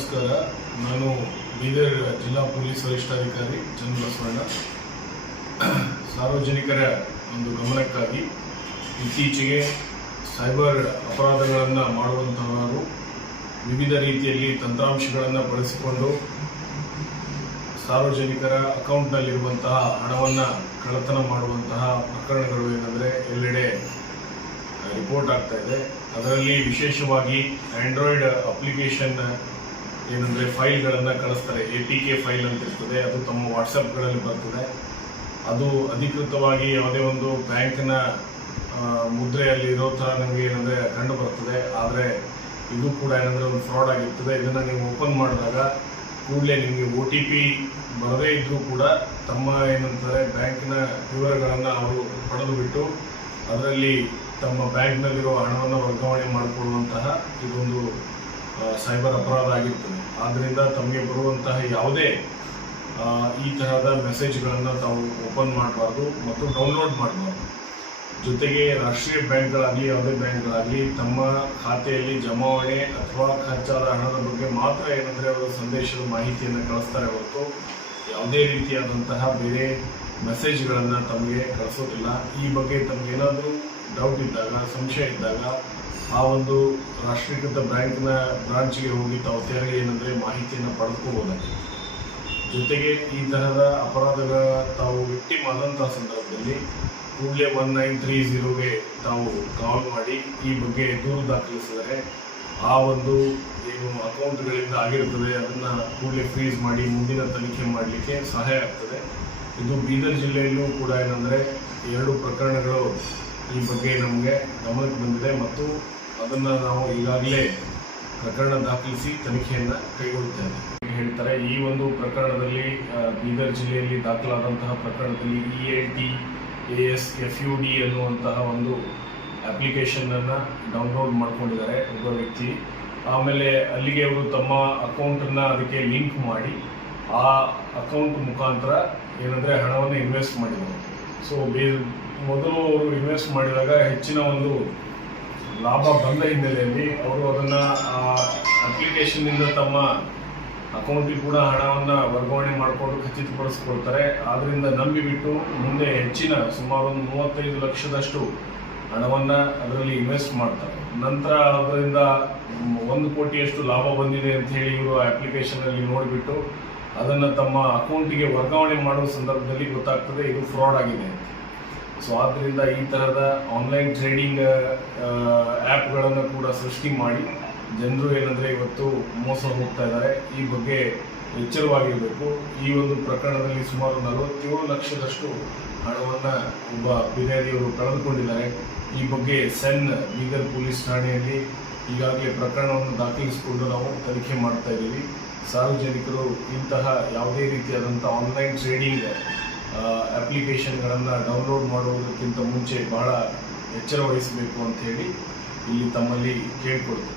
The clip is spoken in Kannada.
ನಮಸ್ಕಾರ. ನಾನು ಬೀದರ್ ಜಿಲ್ಲಾ ಪೊಲೀಸ್ ವರಿಷ್ಠಾಧಿಕಾರಿ ಚನ್ನಬಸವಣ್ಣ. ಸಾರ್ವಜನಿಕರ ಒಂದು ಗಮನಕ್ಕಾಗಿ ಇತ್ತೀಚೆಗೆ ಸೈಬರ್ ಅಪರಾಧಗಳನ್ನು ಮಾಡುವಂತಹವರು ವಿವಿಧ ರೀತಿಯಲ್ಲಿ ತಂತ್ರಾಂಶಗಳನ್ನು ಬಳಸಿಕೊಂಡು ಸಾರ್ವಜನಿಕರ ಅಕೌಂಟ್ನಲ್ಲಿರುವಂತಹ ಹಣವನ್ನು ಕಳ್ಳತನ ಮಾಡುವಂತಹ ಪ್ರಕರಣಗಳು ಏನಂದರೆ ಎಲ್ಲೆಡೆ ರಿಪೋರ್ಟ್ ಆಗ್ತಾ ಇದೆ. ಅದರಲ್ಲಿ ವಿಶೇಷವಾಗಿ ಆಂಡ್ರಾಯ್ಡ್ ಅಪ್ಲಿಕೇಶನ್ ಏನಂದರೆ ಫೈಲ್ಗಳನ್ನು ಕಳಿಸ್ತಾರೆ. APK ಫೈಲ್ ಅಂತ ಇರ್ತದೆ, ಅದು ತಮ್ಮ ವಾಟ್ಸಪ್ಗಳಲ್ಲಿ ಬರ್ತದೆ. ಅದು ಅಧಿಕೃತವಾಗಿ ಯಾವುದೇ ಒಂದು ಬ್ಯಾಂಕ್ನ ಮುದ್ರೆಯಲ್ಲಿ ಇರೋ ಥರ ನಮಗೆ ಏನಂದರೆ ಕಂಡು ಬರ್ತದೆ. ಆದರೆ ಇದು ಕೂಡ ಏನಂದರೆ ಒಂದು ಫ್ರಾಡ್ ಆಗಿರ್ತದೆ. ಇದನ್ನು ನೀವು ಓಪನ್ ಮಾಡಿದಾಗ ಕೂಡಲೇ ನಿಮಗೆ OTP ಬರದೇ ಇದ್ದರೂ ಕೂಡ ತಮ್ಮ ಏನಂತಾರೆ ಬ್ಯಾಂಕಿನ ವಿವರಗಳನ್ನು ಅವರು ಪಡೆದು ಬಿಟ್ಟು ಅದರಲ್ಲಿ ತಮ್ಮ ಬ್ಯಾಂಕ್ನಲ್ಲಿರುವ ಹಣವನ್ನು ವರ್ಗಾವಣೆ ಮಾಡಿಕೊಳ್ಳುವಂತಹ ಇದೊಂದು ಸೈಬರ್ ಅಪರಾಧ ಆಗಿರ್ತದೆ. ಆದ್ದರಿಂದ ತಮಗೆ ಬರುವಂತಹ ಯಾವುದೇ ಈ ತರಹದ ಮೆಸೇಜ್ಗಳನ್ನು ತಾವು ಓಪನ್ ಮಾಡಬಾರ್ದು ಮತ್ತು ಡೌನ್ಲೋಡ್ ಮಾಡಬಾರ್ದು. ಜೊತೆಗೆ ರಾಷ್ಟ್ರೀಯ ಬ್ಯಾಂಕ್ಗಳಾಗಲಿ ಯಾವುದೇ ಬ್ಯಾಂಕ್ಗಳಾಗಲಿ ತಮ್ಮ ಖಾತೆಯಲ್ಲಿ ಜಮಾವಣೆ ಅಥವಾ ಖರ್ಚಾದ ಹಣದ ಬಗ್ಗೆ ಮಾತ್ರ ಏನಂದರೆ ಅವರು ಸಂದೇಶದ ಮಾಹಿತಿಯನ್ನು ಕಳಿಸ್ತಾರೆ ಹೊರತು ಯಾವುದೇ ರೀತಿಯಾದಂತಹ ಬೇರೆ ಮೆಸೇಜ್ಗಳನ್ನು ತಮಗೆ ಕಳಿಸೋದಿಲ್ಲ. ಈ ಬಗ್ಗೆ ತಮಗೇನಾದರೂ ಡೌಟ್ ಇದ್ದಾಗ, ಸಂಶಯ ಇದ್ದಾಗ ಆ ಒಂದು ರಾಷ್ಟ್ರೀಕೃತ ಬ್ಯಾಂಕ್ನ ಬ್ರಾಂಚ್ಗೆ ಹೋಗಿ ತಾವು ತೆರಳಿ ಏನಂದರೆ ಮಾಹಿತಿಯನ್ನು ಪಡೆದುಕೋಬೋದಾಗಿದೆ. ಜೊತೆಗೆ ಈ ತರಹದ ಅಪರಾಧಗಳ ತಾವು ವಿಕ್ಟಿಮ್ ಆದಂತಹ ಸಂದರ್ಭದಲ್ಲಿ ಕೂಡಲೇ 1930ಗೆ ತಾವು ಕಾಲ್ ಮಾಡಿ ಈ ಬಗ್ಗೆ ದೂರು ದಾಖಲಿಸಿದರೆ ಆ ಒಂದು ಏನು ಅಕೌಂಟ್ಗಳಿಂದ ಆಗಿರ್ತದೆ ಅದನ್ನು ಕೂಡಲೇ ಫ್ರೀಸ್ ಮಾಡಿ ಮುಂದಿನ ತನಿಖೆ ಮಾಡಲಿಕ್ಕೆ ಸಹಾಯ ಆಗ್ತದೆ. ಇದು ಬೀದರ್ ಜಿಲ್ಲೆಯಲ್ಲೂ ಕೂಡ ಏನಂದರೆ 2 ಪ್ರಕರಣಗಳು ಈ ಬಗ್ಗೆ ನಮಗೆ ಗಮನಕ್ಕೆ ಬಂದಿದೆ ಮತ್ತು ಅದನ್ನು ನಾವು ಈಗಾಗಲೇ ಪ್ರಕರಣ ದಾಖಲಿಸಿ ತನಿಖೆಯನ್ನು ಕೈಗೊಳ್ಳುತ್ತೇವೆ ಹೇಳ್ತಾರೆ. ಈ ಒಂದು ಪ್ರಕರಣದಲ್ಲಿ ಬೀದರ್ ಜಿಲ್ಲೆಯಲ್ಲಿ ದಾಖಲಾದಂತಹ ಪ್ರಕರಣದಲ್ಲಿ ELTASFUD ಅನ್ನುವಂತಹ ಒಂದು ಅಪ್ಲಿಕೇಶನನ್ನು ಡೌನ್ಲೋಡ್ ಮಾಡ್ಕೊಂಡಿದ್ದಾರೆ ಒಬ್ಬ ವ್ಯಕ್ತಿ. ಆಮೇಲೆ ಅಲ್ಲಿಗೆ ಅವರು ತಮ್ಮ ಅಕೌಂಟನ್ನು ಅದಕ್ಕೆ ಲಿಂಕ್ ಮಾಡಿ ಆ ಅಕೌಂಟ್ ಮುಖಾಂತರ ಏನಂದರೆ ಹಣವನ್ನು ಇನ್ವೆಸ್ಟ್ ಮಾಡಿದರು. ಸೊ ಮೊದಲು ಅವರು ಇನ್ವೆಸ್ಟ್ ಮಾಡಿದಾಗ ಹೆಚ್ಚಿನ ಒಂದು ಲಾಭ ಬಂದ ಹಿನ್ನೆಲೆಯಲ್ಲಿ ಅವರು ಅದನ್ನು ಅಪ್ಲಿಕೇಶನ್ನಿಂದ ತಮ್ಮ ಅಕೌಂಟಿಗೆ ಕೂಡ ಹಣವನ್ನು ವರ್ಗಾವಣೆ ಮಾಡಿಕೊಂಡು ಖಚಿತಪಡಿಸ್ಕೊಳ್ತಾರೆ. ಆದ್ದರಿಂದ ನಂಬಿಬಿಟ್ಟು ಮುಂದೆ ಹೆಚ್ಚಿನ ಸುಮಾರು ಒಂದು 35 ಲಕ್ಷದಷ್ಟು ಹಣವನ್ನು ಅದರಲ್ಲಿ ಇನ್ವೆಸ್ಟ್ ಮಾಡ್ತಾರೆ. ನಂತರ ಅದರಿಂದ 1 ಕೋಟಿಯಷ್ಟು ಲಾಭ ಬಂದಿದೆ ಅಂತ ಹೇಳಿ ಇವರು ಅಪ್ಲಿಕೇಶನಲ್ಲಿ ನೋಡಿಬಿಟ್ಟು ಅದನ್ನು ತಮ್ಮ ಅಕೌಂಟಿಗೆ ವರ್ಗಾವಣೆ ಮಾಡುವ ಸಂದರ್ಭದಲ್ಲಿ ಗೊತ್ತಾಗ್ತದೆ ಇದು ಫ್ರಾಡ್ ಆಗಿದೆ ಅಂತ. ಸೊ ಆದ್ದರಿಂದ ಈ ಥರದ ಆನ್ಲೈನ್ ಟ್ರೇಡಿಂಗ್ ಆ್ಯಪ್ಗಳನ್ನು ಕೂಡ ಸೃಷ್ಟಿ ಮಾಡಿ ಜನರು ಏನಂದರೆ ಇವತ್ತು ಮೋಸ ಹೋಗ್ತಾ ಇದ್ದಾರೆ. ಈ ಬಗ್ಗೆ ಎಚ್ಚರವಾಗಿರಬೇಕು. ಈ ಒಂದು ಪ್ರಕರಣದಲ್ಲಿ ಸುಮಾರು 47 ಲಕ್ಷದಷ್ಟು ಹಣವನ್ನು ಒಬ್ಬ ಬಿಹಾರಿಯವರು ಕಳೆದುಕೊಂಡಿದ್ದಾರೆ. ಈ ಬಗ್ಗೆ ಬೀದರ್ ಪೊಲೀಸ್ ಠಾಣೆಯಲ್ಲಿ ಈಗಾಗಲೇ ಪ್ರಕರಣವನ್ನು ದಾಖಲಿಸಿಕೊಂಡು ನಾವು ತನಿಖೆ ಮಾಡ್ತಾ ಇದ್ದೀವಿ. ಸಾರ್ವಜನಿಕರು ಇಂತಹ ಯಾವುದೇ ರೀತಿಯಾದಂಥ ಆನ್ಲೈನ್ ಟ್ರೇಡಿಂಗ್ ಅಪ್ಲಿಕೇಶನ್ಗಳನ್ನು ಡೌನ್ಲೋಡ್ ಮಾಡುವುದಕ್ಕಿಂತ ಮುಂಚೆ ಬಹಳ ಎಚ್ಚರ ವಹಿಸಬೇಕು ಅಂತ ಹೇಳಿ ಇಲ್ಲಿ ತಮ್ಮಲ್ಲಿ ಕೇಳಿಕೊಡ್ತೇವೆ.